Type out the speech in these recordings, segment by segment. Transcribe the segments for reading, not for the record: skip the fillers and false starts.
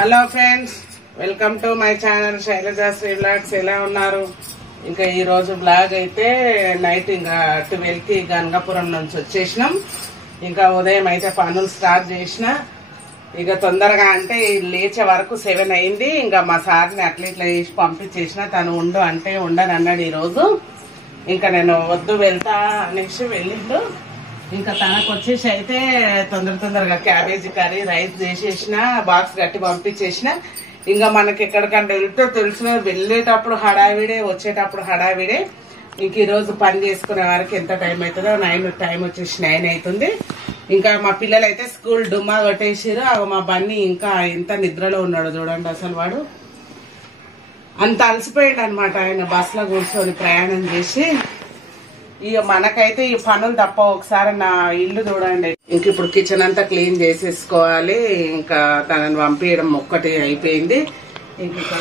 Hello friends, welcome to my channel Shailaja Sri blogs. ఎలా ఉన్నారు? ఇంకా ఈ రోజు బ్లాగ్ అయితే నైట్ ఇంకా 12కి గంగాపురం నుంచి వచ్చేసినాం. ఇంకా ఉదయం అయితే పనులు స్టార్ట్ చేసిన. ఇక తొందరగా అంటే లేచే వరకు 7 అయింది. ఇంకా మా సార్ని అట్లా ఇట్లా చేసి పంపించేసిన. తను ఉండు అంటే ఉండని అన్నాడు ఈరోజు. ఇంకా నేను వద్దు వెళ్తా అనేసి వెళ్ళిండు. ఇంకా తనకు వచ్చేసి అయితే తొందరగా క్యాబేజీ కర్రీ రైస్ చేసేసిన, బాక్స్ కట్టి పంపించేసిన. ఇంకా మనకి ఎక్కడికంటే వెళ్తే తెలిసిన వెళ్ళేటప్పుడు హడావిడే, వచ్చేటప్పుడు హడావిడే. ఇంక ఈ రోజు పని చేసుకునే వారికి ఎంత టైం అవుతుందో, 9 టైం వచ్చేసి 9 అవుతుంది. ఇంకా మా పిల్లలు అయితే స్కూల్ డుమ్మా కొట్టేసారు. మా బన్నీ ఇంకా ఎంత నిద్రలో ఉన్నాడు చూడండి. అసలు వాడు అంత అలసిపోయాడు అనమాట. ఆయన బస్ లో కూర్చొని ప్రయాణం చేసి. ఇక మనకైతే ఈ పనులు తప్ప. ఒకసారి నా ఇల్లు చూడండి. ఇంక ఇప్పుడు కిచెన్ అంతా క్లీన్ చేసేసుకోవాలి. ఇంకా తనని పంపించడం ఒక్కటి అయిపోయింది. ఇంక ఇక్కడ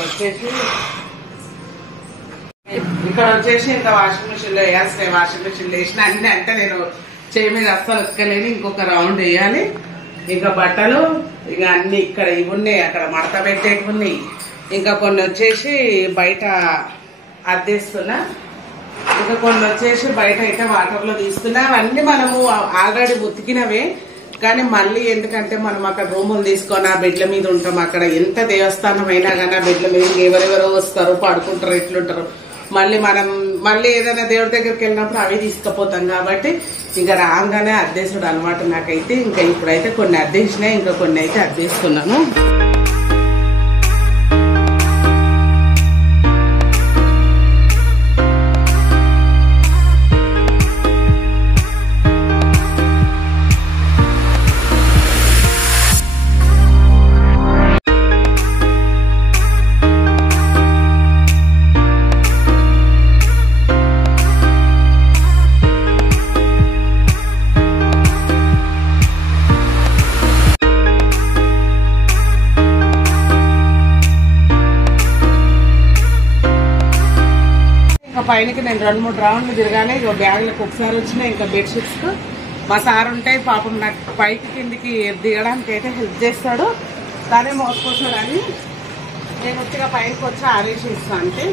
వచ్చేసి ఇంకా వాషింగ్ మిషన్ లో వేయాల్సిన, వాషింగ్ మిషన్ లో వేసిన అన్ని అంటే నేను చేయి మీద అస్సలు ఉతకలేని. ఇంకొక రౌండ్ వేయాలి. ఇంకా బట్టలు ఇక అన్ని ఇక్కడ ఇవి ఉన్నాయి, అక్కడ మడత పెట్టేవి ఉన్నాయి. ఇంకా కొన్ని వచ్చేసి బయట అద్దేస్తున్నా. ఇంకా కొన్ని వచ్చేసి బయట అయితే వాటర్ లో తీస్తున్నా. అవన్నీ మనము ఆల్రెడీ ఉతికినవే. కానీ మళ్ళీ ఎందుకంటే మనం అక్కడ రూములు తీసుకొని ఆ బెడ్ల మీద ఉంటాం. అక్కడ ఎంత దేవస్థానం అయినా కానీ ఆ బెడ్ల మీద ఎవరెవరో వస్తారు, పడుకుంటారు, ఎట్లుంటారు. మళ్ళీ ఏదైనా దేవుడి దగ్గరికి వెళ్ళినప్పుడు అవి తీసుకుపోతాం. కాబట్టి ఇంకా రాగానే అద్దేసుడు అలవాటు నాకైతే. ఇంకా ఇప్పుడైతే కొన్ని అద్దేసినా, ఇంకా కొన్ని అయితే అద్దేస్తున్నాను. పైనకి నేను 2-3 రౌండ్లు తిరగానే ఇక బ్యాగులకు ఒకసారి వచ్చినాయి. ఇంకా బెడ్షీట్స్ కు మా సార్ ఉంటే పాపం నాకు పైకి కిందికి దిగడానికి అయితే హెల్ప్ చేస్తాడు. దానే మోసుకొస్తాడు అని నేను వచ్చిగా పైకి వచ్చి ఆరేసి ఇస్తాను అంటే.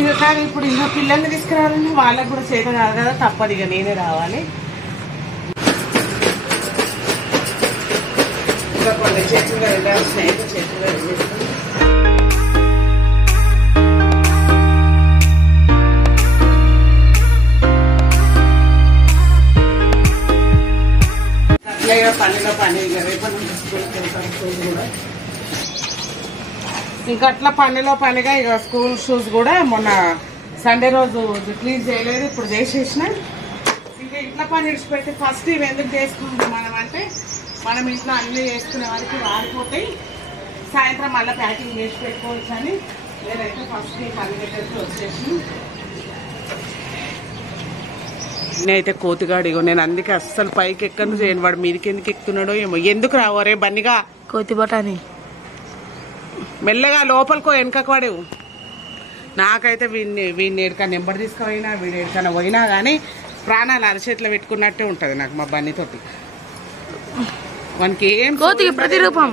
ఇక కానీ ఇప్పుడు ఇంకా పిల్లల్ని తీసుకురావాలని వాళ్ళకి కూడా చేత కాదు కదా, తప్పదు. ఇక నేనే రావాలి. ఇంకా కొన్ని చేతులుగా వెళ్ళాల్సినాయి అయితే చేతులుగా వెళ్ళేస్తాను. పనిలో పని రేపటి నుంచి స్కూల్కి వెళ్తాను. షూస్ కూడా ఇంకా అట్లా పనిలో పనిగా ఇక స్కూల్ షూస్ కూడా మొన్న సండే రోజు క్లీన్ చేయలేదు, ఇప్పుడు చేసేసిన. ఇంకా ఇంట్లో పని విడిచిపెట్టి ఫస్ట్ ఇవి ఎందుకు చేసుకుంటాం మనం అంటే, మనం ఇంట్లో అన్ని చేసుకునే వారికి వాడిపోతాయి. సాయంత్రం మళ్ళీ ప్యాకింగ్ చేసి పెట్టుకోవచ్చు అని నేనైతే ఫస్ట్ ఈ పని పెట్టేసి వచ్చేసి. నేనైతే కోతిగాడిగో, నేను అందుకే అస్సలు పైకి ఎక్కను చేయను. వాడు మీదకి ఎందుకు ఎక్కుతున్నాడో ఏమో. ఎందుకు రావరే బన్నిగా కోతి బటాని మెల్లగా లోపలికో వెనకకు వాడేవు. నాకైతే వీడిని ఎక్కడికన్నా నెంబర్ తీసుకుపోయినా, వీడు ఎక్కడికన్నా పోయినా కానీ ప్రాణాలు అరచేతిలో పెట్టుకున్నట్టే ఉంటది నాకు మా బన్నీతోటి. వానికి ఏం కోతికి ప్రతిరూపం.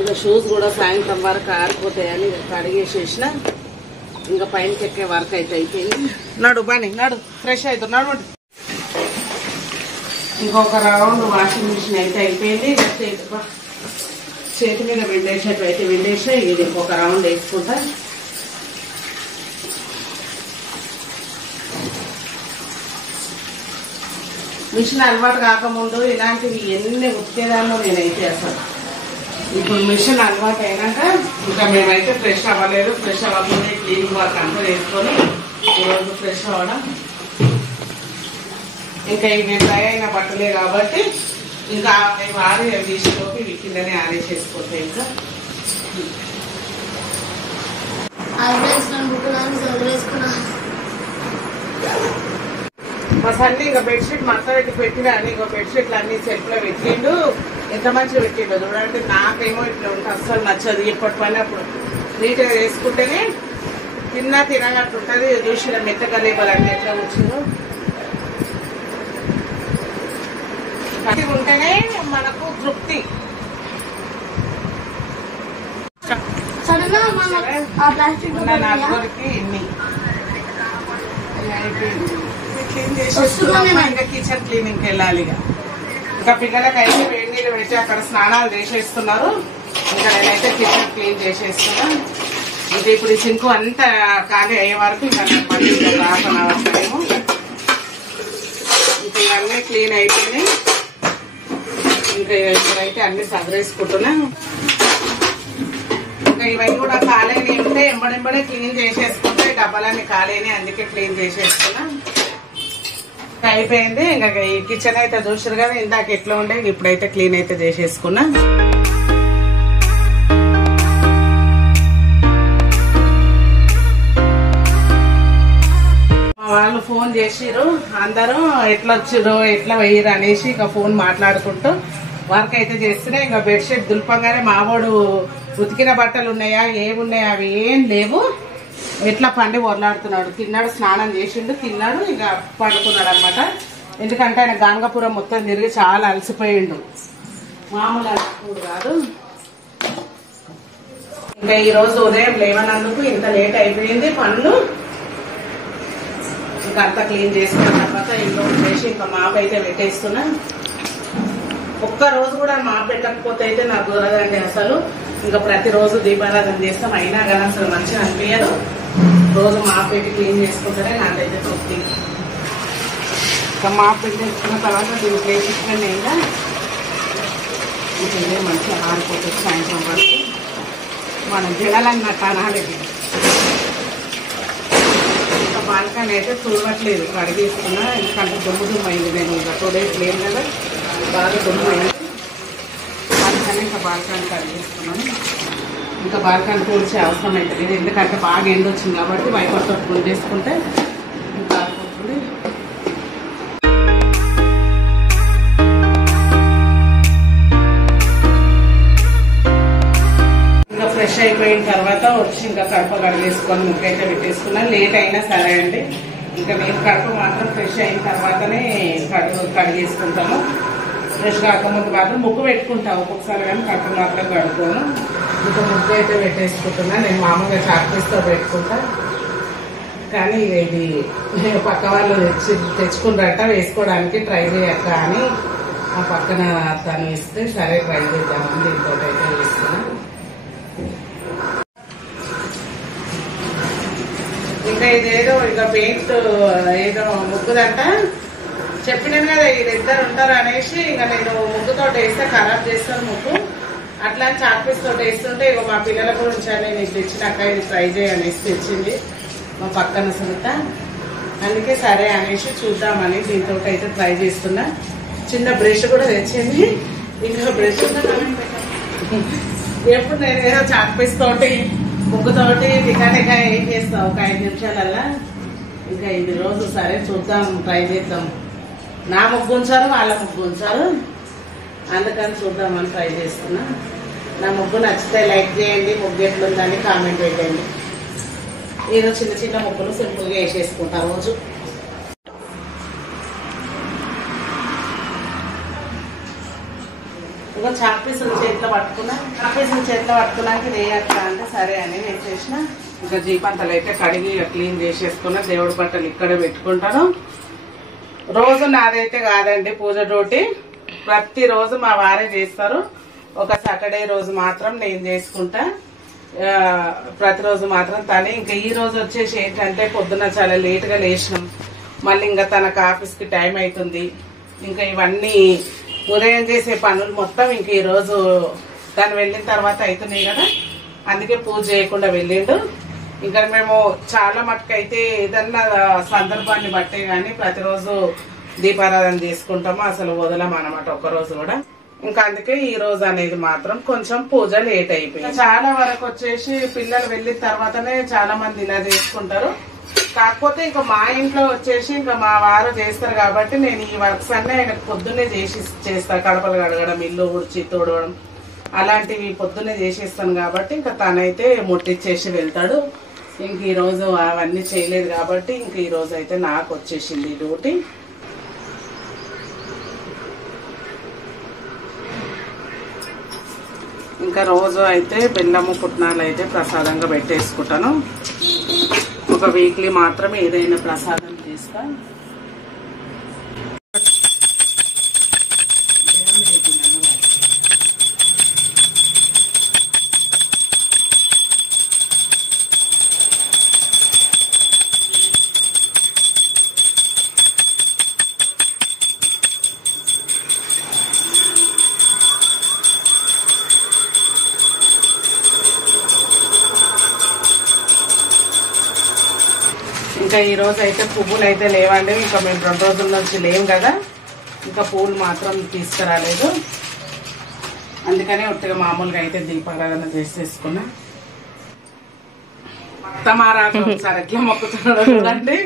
ఇంకా షూస్ కూడా సాయంత్రం వరకు ఆరిపోతాయని కడిగేసేసిన. ఇంకా పైనకి ఎక్కే వరకు అయితే అయిపోయింది. నడు బాని నడు, ఫ్రెష్ అవుతుంది నడు. ఇంకొక రౌండ్ వాషింగ్ మిషన్ అయితే అయిపోయింది. చేతి మీద విండేసేట్టు అయితే విండేసే. ఇది ఇంకొక రౌండ్ వేసుకుంటా. మిషన్ అలవాటు కాకముందు ఇలాంటివి ఎన్ని ఉతికేదాన్నో నేనైతే అసలు. ఇప్పుడు మిషన్ అలవాటు అయినాక ఇంకా మేమైతే ఫ్రెష్ అవ్వలేదు. ఫ్రెష్ అవ్వకుండా క్లీనింగ్ వర్క్ అంతా వేసుకొని ఈరోజు ఫ్రెష్ అవ్వడం. ఇంకా ఇవి డ్రై అయిన బట్టలే కాబట్టి ఇంకా ఆరి తీసుకోకి ఇవి కిందనే ఆరేసేసుకుంటాయి. ఇంకా మా సన్ని ఇక బెడ్షీట్ మొత్తం పెట్టి పెట్టినా అని ఇక బెడ్షీట్లు అన్ని సెల్ఫ్ లో పెట్టిండు. ఎంత మంచిగా పెట్టిండో చూడండి. నాకేమో ఇట్లా ఉంటే అస్సలు నచ్చదు. ఎప్పటి పని అప్పుడు నీట్గా వేసుకుంటేనే తిన్నట్టు ఉంటుంది. చూసిన మెత్తగా లేబర్ అంటే ఎట్లా వచ్చిందో కట్టి ఉంటేనే మనకు తృప్తి. నలుగురికి ఇన్ని క్లీన్ చేసేస్తున్నాం. ఇంకా కిచెన్ క్లీనింగ్కి వెళ్ళాలి. ఇంకా పిల్లలకి అయితే వేడి నీళ్ళు పెట్టి అక్కడ స్నానాలు చేసేస్తున్నారు. ఇంకా నేనైతే కిచెన్ క్లీన్ చేసేస్తున్నా. ఇంకా ఇప్పుడు ఈ సింకు అంతా ఖాళీ అయ్యే వరకు ఇంకా మళ్ళీ హాఫ్ అన్ అవర్ టైము. ఇంకా ఇవన్నీ క్లీన్ అయిపోయినాయి. ఇంకా ఇప్పుడైతే అన్ని సగరేసుకుంటున్నా. ఇంకా ఇవన్నీ కూడా ఖాళీని ఉంటే ఎంబడెంబడే క్లీన్ చేసేసుకుంటే డబ్బాలన్నీ ఖాళీని, అందుకే క్లీన్ చేసేసుకున్నా. ఇంకా అయిపోయింది. ఇంకా ఈ కిచెన్ అయితే చూసారు కదా ఇందాక ఎట్లా ఉండే, ఇప్పుడైతే క్లీన్ అయితే చేసేసుకున్నా. వాళ్ళు ఫోన్ చేసిర్రు, అందరూ ఎట్లా వచ్చిర్రు ఎట్లా వెయ్యరు అనేసి ఇక ఫోన్ మాట్లాడుకుంటూ వర్క్ అయితే చేస్తున్నాయి. ఇంకా బెడ్షీట్ దుల్పంగానే మావాడు ఉతికిన బట్టలు ఉన్నాయా ఏమున్నాయా అవి ఏం లేవు, ఎట్లా పండి వరలాడుతున్నాడు. తిన్నాడు, స్నానం చేసిండు, తిన్నాడు, ఇక పండుకున్నాడు అనమాట. ఎందుకంటే ఆయన గాంగపురం మొత్తం తిరిగి చాలా అలసిపోయిండు, మామూలు అలసిపోడు కాదు. ఇంకా ఈ రోజు ఉదయం లేవనందుకు ఇంత లేట్ అయిపోయింది పనులు. ఇంకా అంతా క్లీన్ చేసుకున్న తర్వాత ఇంట్లో చేసి ఇంకా మాప్ అయితే పెట్టేస్తున్నా. ఒక్క రోజు కూడా మాప్ పెట్టకపోతే అయితే నాకు కుదరదండి అసలు. ఇంకా ప్రతిరోజు దీపారాధన చేస్తాం, అయినా కానీ అసలు మంచిగా అనిపించదు. రోజు మాప్ పెట్టి క్లీన్ చేసుకుంటేనే నాకైతే తృప్తి. ఇంకా మాప్ పెట్టేసుకున్న తర్వాత దీన్ని వేసుకుని ఇంకా ఇదే మంచిగా ఆరిపోతుంది. సాయంత్రం వరకు మనం తినాలన్నట్టు అనాలి. ఇంకా బాల్కనీ అయితే చూడట్లేదు, కడిగేసుకున్నా. ఎందుకంటే దుమ్ము అయింది. నేను ఇంకా 2 days లేను కదా, బాగా దుమ్ము అయింది. బాల్కనీ ఇంకా బాల్కనీ కడిగేసుకున్నాను. ఇంకా బాల్కనీ కూల్చే అవసరం అవుతుంది, ఎందుకంటే బాగా ఎండ వచ్చింది కాబట్టి వైపర్తో చేసుకుంటే ఇంకా ఆరిపోతుంది. ఇంకా ఫ్రెష్ అయిపోయిన తర్వాత వచ్చి ఇంకా కడప కడిగేసుకొని ముక్కైతే పెట్టేసుకున్నాను. లేట్ అయినా సరే అండి. ఇంకా నేను కడప మాత్రం ఫ్రెష్ అయిన తర్వాతనే కడిగేసుకుంటాను. ఫ్రెష్ కాకముందు మాత్రం ముక్కు పెట్టుకుంటాను ఒక్కొక్కసారి, కానీ కడప మాత్రం కడుక్కోను. ఇంకా ముగ్గు అయితే పెట్టేసుకుంటున్నా. నేను మామూలుగా చాక్పీస్తో పెట్టుకుంటా, కానీ ఇది పక్క వాళ్ళు తెచ్చుకున్నారట వేసుకోవడానికి, ట్రై చేయక్క అని ఆ పక్కన తను ఇస్తే సరే ట్రై చేద్దామని దీంతో అయితే వేసుకున్నా. ఇంకా ఇదేదో ఇక పెయింట్ ఏదో ముగ్గుదంట చెప్పినాను కదా, ఇది ఇద్దరు ఉంటారు అనేసి ఇంకా నేను ముగ్గుతో వేస్తే ఖరాబ్ చేస్తాను ముగ్గు. అట్లా చాక్పీస్ తోటి వేస్తుంటే ఇక మా పిల్లల గురించి నేను ఇది తెచ్చినాక ఇది ట్రై చేయనేసి తెచ్చింది మా పక్కన సునీత. అందుకే సరే అనేసి చూద్దామని దీంతో అయితే ట్రై చేస్తున్నా. చిన్న బ్రష్ కూడా తెచ్చింది. ఇంకా బ్రష్ ఎప్పుడు నేను ఏదో చాక్పీస్ తోటి ముగ్గుతోటి టికాటిగా ఏం చేస్తాం ఒక 5 నిమిషాలల్లా. ఇంకా ఇది రోజు సరే చూద్దాం, ట్రై చేద్దాం. నా ముగ్గు ఉంచారు, వాళ్ళ ముగ్గు ఉంచారు, అందుకని చూద్దామని ట్రై చేస్తున్నా. నా ముగ్గు నచ్చితే లైక్ చేయండి, ముగ్గు ఎట్లుందని కామెంట్ పెట్టండి. ఏదో చిన్న చిన్న ముగ్గులు సింపుల్గా వేసేసుకుంటా రోజు. ఇంకా చాక్పీసులు చేతిలో పట్టుకున్నా. చాక్పీసులు చేతిలో పట్టుకున్నాక ఇది వేయక్క అంటే సరే అని నేను చేసిన. ఇంకా జీపంతలు అయితే కడిగి క్లీన్ చేసేసుకున్నా. దేవుడి బట్టలు ఇక్కడే పెట్టుకుంటాను. రోజు నాదైతే కాదండి పూజ డ్యూటీ, ప్రతిరోజు మా వారే చేస్తారు. ఒక సాటర్డే రోజు మాత్రం నేను చేసుకుంటా, ప్రతిరోజు మాత్రం తనే. ఇంకా ఈ రోజు వచ్చేసి ఏంటంటే పొద్దున్న చాలా లేట్గా లేచినాం, మళ్ళీ ఇంకా తనకు ఆఫీస్కి టైం అవుతుంది. ఇంకా ఇవన్నీ ఉదయం చేసే పనులు మొత్తం ఇంక ఈ రోజు తను వెళ్ళిన తర్వాత అవుతున్నాయి కదా, అందుకే పూజ చేయకుండా వెళ్ళిండు. ఇంకా మేము చాలా మటుకైతే ఏదన్నా సందర్భాన్ని బట్టే గానీ ప్రతిరోజు దీపారాధన చేసుకుంటాము, అసలు వదలం అన్నమాట ఒక్కరోజు కూడా. ఇంకా అందుకే ఈ రోజు అనేది మాత్రం కొంచెం పూజ లేట్ అయిపోయింది. చాలా వరకు వచ్చేసి పిల్లలు వెళ్ళిన తర్వాతనే చాలా మంది ఇలా చేసుకుంటారు. కాకపోతే ఇంకా మా ఇంట్లో వచ్చేసి ఇంకా మా వారు చేస్తారు కాబట్టి నేను ఈ వర్క్స్ అన్నీ ఆయనకు పొద్దున్నే చేస్తా. కడపలు కడగడం, ఇల్లు ఊడ్చి తోడవడం అలాంటివి పొద్దున్నే చేసేస్తాను కాబట్టి ఇంకా తనైతే ముట్టిచ్చేసి వెళ్తాడు. ఇంక ఈ రోజు అవన్నీ చేయలేదు కాబట్టి ఇంక ఈ రోజు అయితే నాకు వచ్చేసింది డ్యూటీ. ఇంకా రోజు అయితే బెల్లము పుట్నాలు అయితే ప్రసాదంగా పెట్టేసుకుంటాను. ఒక వీక్లీ మాత్రం ఏదైనా ప్రసాదం చేస్తా. ఇంకా ఈ రోజు అయితే పువ్వులు అయితే లేవండి. ఇంకా మేము 2 రోజుల నుంచి లేవు కదా, ఇంకా పువ్వులు మాత్రం తీసుకురాలేదు. అందుకనే ఉట్టిగా మామూలుగా అయితే దీపారాధన చేసేసుకున్నా. భక్తమారాకు ఒకసారి ఎట్లా మొక్కుతున్నాడు చూడండి.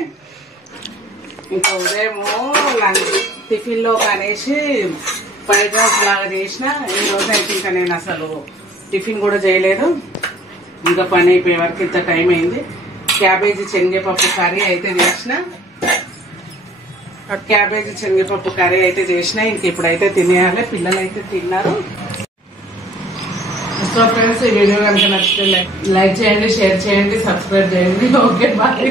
ఇంకా ఉదయము టిఫిన్ లో కనేసి ఫ్రైడ్ రైస్ లాగా చేసిన. ఈ రోజు అయితే ఇంకా నేను అసలు టిఫిన్ కూడా చేయలేదు. ఇంకా పని అయిపోయే వరకు ఇంత టైం అయింది. క్యాబేజీ శనగపప్పు కర్రీ అయితే చేసిన. ఇంక ఇప్పుడైతే తినేయాలి. పిల్లలు అయితే తిన్నారు. సో ఫ్రెండ్స్, ఈ వీడియో కనుక నచ్చితే లైక్ చేయండి, షేర్ చేయండి, సబ్స్క్రైబ్ చేయండి. Okay, bye.